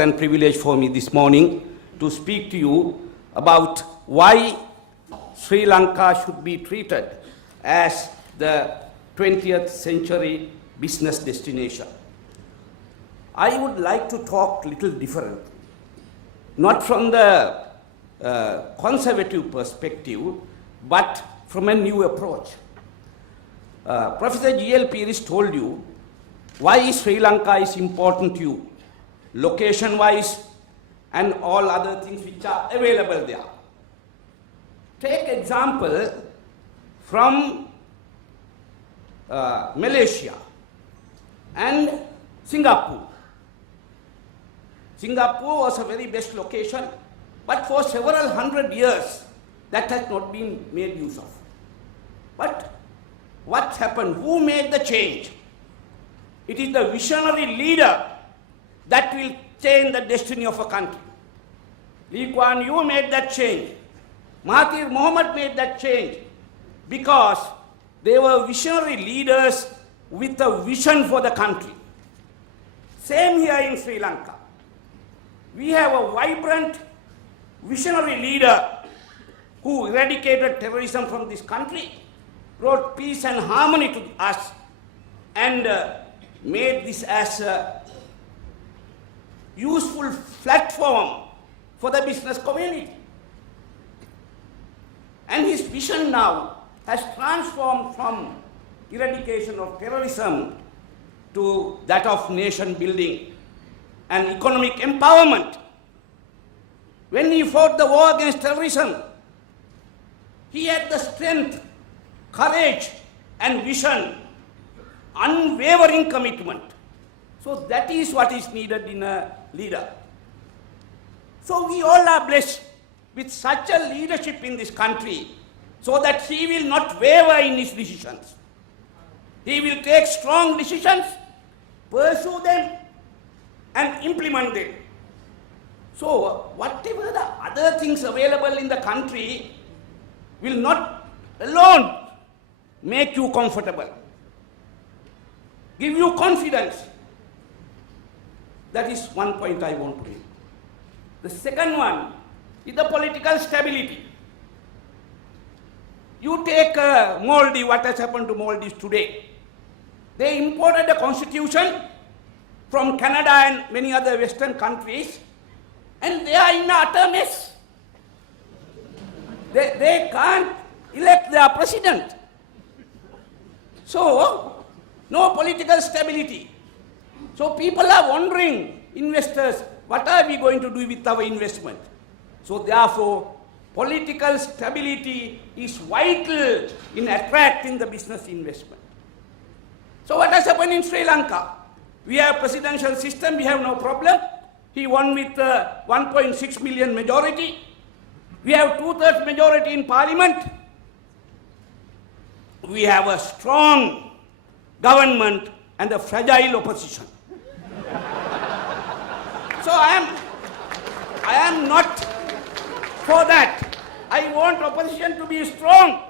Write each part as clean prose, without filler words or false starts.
and privilege for me this morning to speak to you about why Sri Lanka should be treated as the 20th century business destination. I would like to talk a little different, not from the conservative perspective, but from a new approach. Professor G.L. Peiris told you why Sri Lanka is important to you, location-wise and all other things which are available there. Take example from Malaysia and Singapore. Singapore was a very best location, but for several hundred years that has not been made use of. But what happened? Who made the change? It is the visionary leader that will change the destiny of a country. Lee Kuan Yew made that change. Mahathir Mohamad made that change because they were visionary leaders with a vision for the country. Same here in Sri Lanka. We have a vibrant, visionary leader who eradicated terrorism from this country, brought peace and harmony to us, and made this as a useful platform for the business community. And his vision now has transformed from eradication of terrorism to that of nation building and economic empowerment. When he fought the war against terrorism, he had the strength, courage, and vision, unwavering commitment. So that is what is needed in a leader. So we all are blessed with such a leadership in this country, so that he will not waver in his decisions. He will take strong decisions, pursue them, and implement them. So whatever the other things available in the country will not alone make you comfortable, give you confidence. That is one point I want to make. The second one is the political stability. You take Maldives, what has happened to Maldives today? They imported a constitution from Canada and many other Western countries, and they are in an utter mess. They can't elect their president. So, no political stability. So people are wondering, investors, what are we going to do with our investment? So therefore, political stability is vital in attracting the business investment. So what has happened in Sri Lanka? We have presidential system, we have no problem. He won with 1.6 million majority. We have 2/3 majority in parliament. We have a strong government and a fragile opposition. So I am not for that. I want opposition to be strong,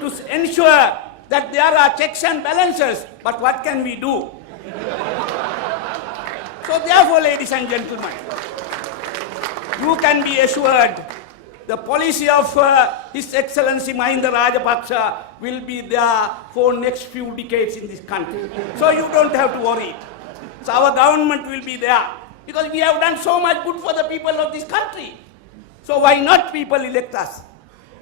to ensure that there are checks and balances. But what can we do? So therefore, ladies and gentlemen, you can be assured the policy of His Excellency Mahinda Rajapaksa will be there for next few decades in this country. So you don't have to worry. So our government will be there because we have done so much good for the people of this country. So why not people elect us?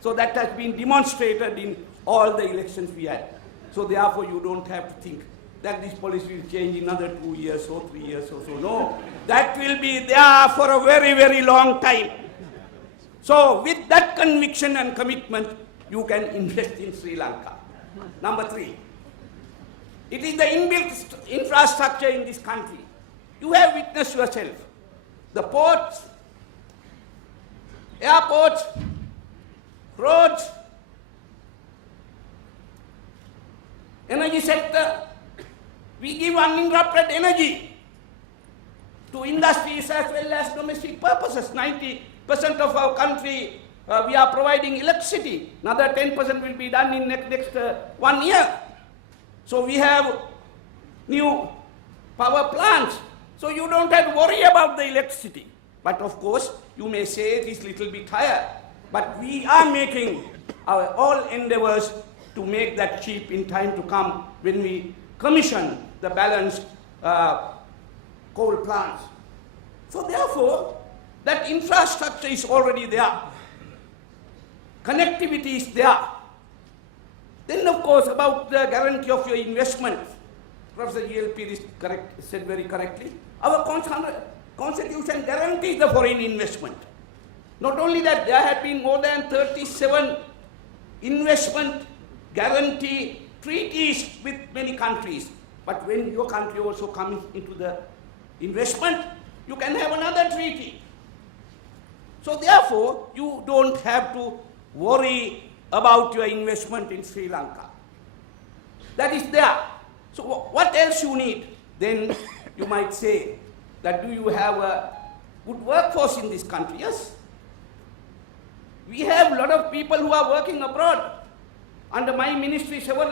So that has been demonstrated in all the elections we had. So therefore you don't have to think that this policy will change in another 2 years or 3 years or so. No, that will be there for a very, very long time. So with that conviction and commitment, you can invest in Sri Lanka. Number 3, it is the inbuilt infrastructure in this country. You have witnessed yourself. The ports, airports, roads, energy sector. We give uninterrupted energy to industries as well as domestic purposes. 90% of our country, we are providing electricity. Another 10% will be done in next 1 year. So we have new power plants. So you don't have to worry about the electricity. But of course, you may say it is little bit higher. But we are making our all endeavors to make that cheap in time to come when we commission the balanced coal plants. So therefore, that infrastructure is already there. Connectivity is there. Then of course, about the guarantee of your investment, Professor G.L.P. said very correctly, our Constitution guarantees the foreign investment. Not only that, there have been more than 37 investment guarantee treaties with many countries. But when your country also comes into the investment, you can have another treaty. So therefore, you don't have to worry about your investment in Sri Lanka. That is there. So what else you need? Then you might say that do you have a good workforce in this country? Yes. We have a lot of people who are working abroad. Under my ministry, several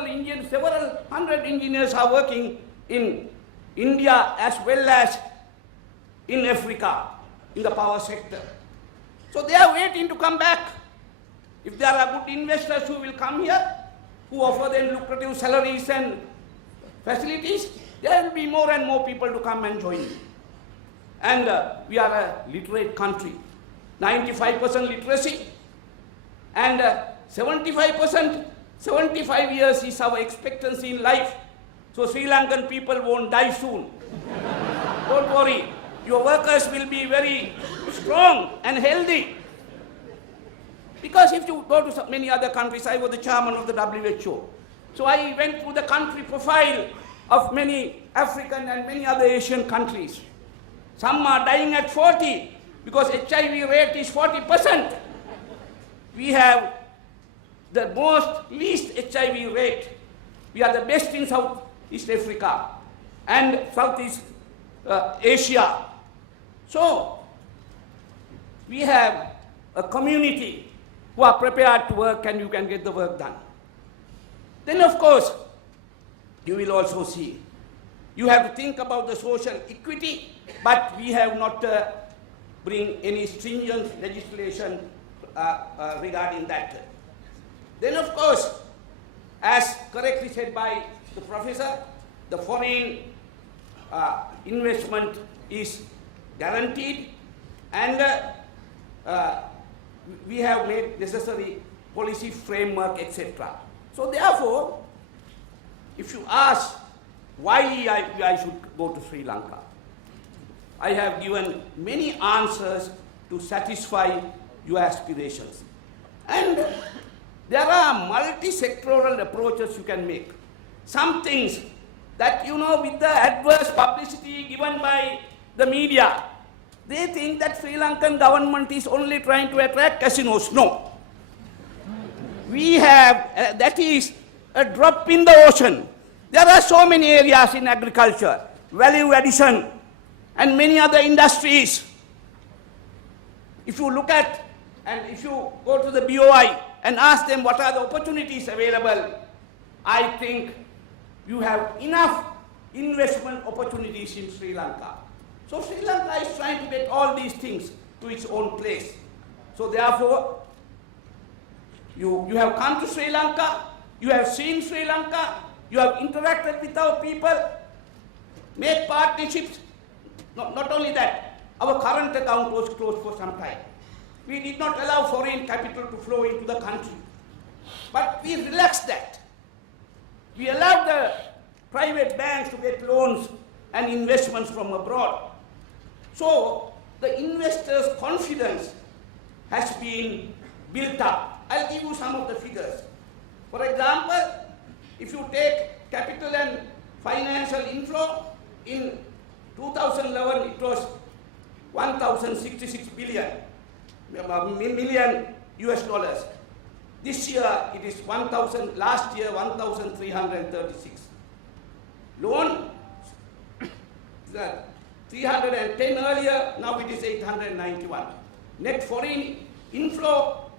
hundred engineers are working in India as well as in Africa, in the power sector. So they are waiting to come back. If there are good investors who will come here, who offer them lucrative salaries and facilities, there will be more and more people to come and join. And we are a literate country. 95% literacy and 75%, 75 years is our expectancy in life. So Sri Lankan people won't die soon. Don't worry. Your workers will be very strong and healthy. Because if you go to many other countries, I was the chairman of the WHO. So I went through the country profile of many African and many other Asian countries. Some are dying at 40 because HIV rate is 40%. We have the least HIV rate. We are the best in Southeast Africa and Southeast Asia. So we have a community who are prepared to work and you can get the work done. Then of course, you will also see, you have to think about the social equity, but we have not bring any stringent legislation regarding that. Then of course, as correctly said by the professor, the foreign investment is guaranteed and we have made necessary policy framework, etc. So therefore, if you ask why I should go to Sri Lanka, I have given many answers to satisfy your aspirations. And there are multi-sectoral approaches you can make. Some things that, you know, with the adverse publicity given by the media, they think that Sri Lankan government is only trying to attract casinos. No. We have, that is a drop in the ocean. There are so many areas in agriculture, value addition, and many other industries. If you look at, and if you go to the BOI and ask them what are the opportunities available, I think you have enough investment opportunities in Sri Lanka. So Sri Lanka is trying to get all these things to its own place. So therefore, you have come to Sri Lanka, you have seen Sri Lanka, you have interacted with our people, made partnerships. Not only that, our current account was closed for some time. We did not allow foreign capital to flow into the country. But we relaxed that. We allowed the private banks to get loans and investments from abroad. So the investors' confidence has been built up. I'll give you some of the figures. For example, if you take capital and financial inflow, in 2011 it was 1,066 million US dollars. This year it is last year 1,336. Loan 310 earlier, now it is 891. Net foreign inflow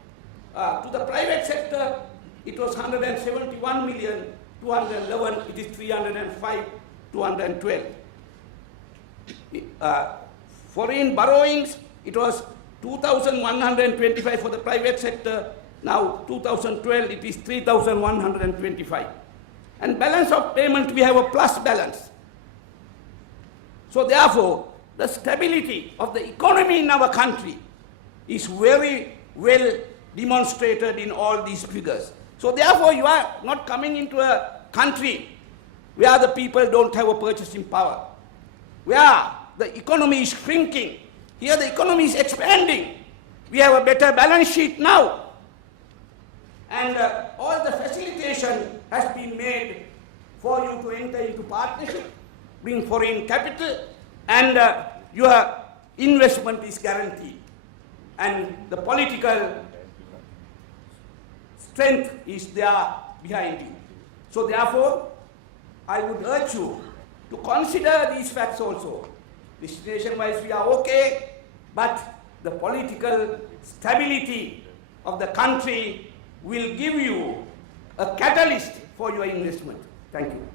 to the private sector, it was 171 million, 211, it is 305, 212. Foreign borrowings, it was 2,125 for the private sector. Now 2012 it is 3,125. And balance of payment, we have a plus balance. So therefore, the stability of the economy in our country is very well demonstrated in all these figures. So therefore, you are not coming into a country where the people don't have a purchasing power, where the economy is shrinking. Here the economy is expanding. We have a better balance sheet now. And all the facilitation has been made for you to enter into partnership, bring foreign capital, and your investment is guaranteed. And the political strength is there behind you. So therefore, I would urge you to consider these facts also. Destination-wise, we are okay, but the political stability of the country will give you a catalyst for your investment. Thank you.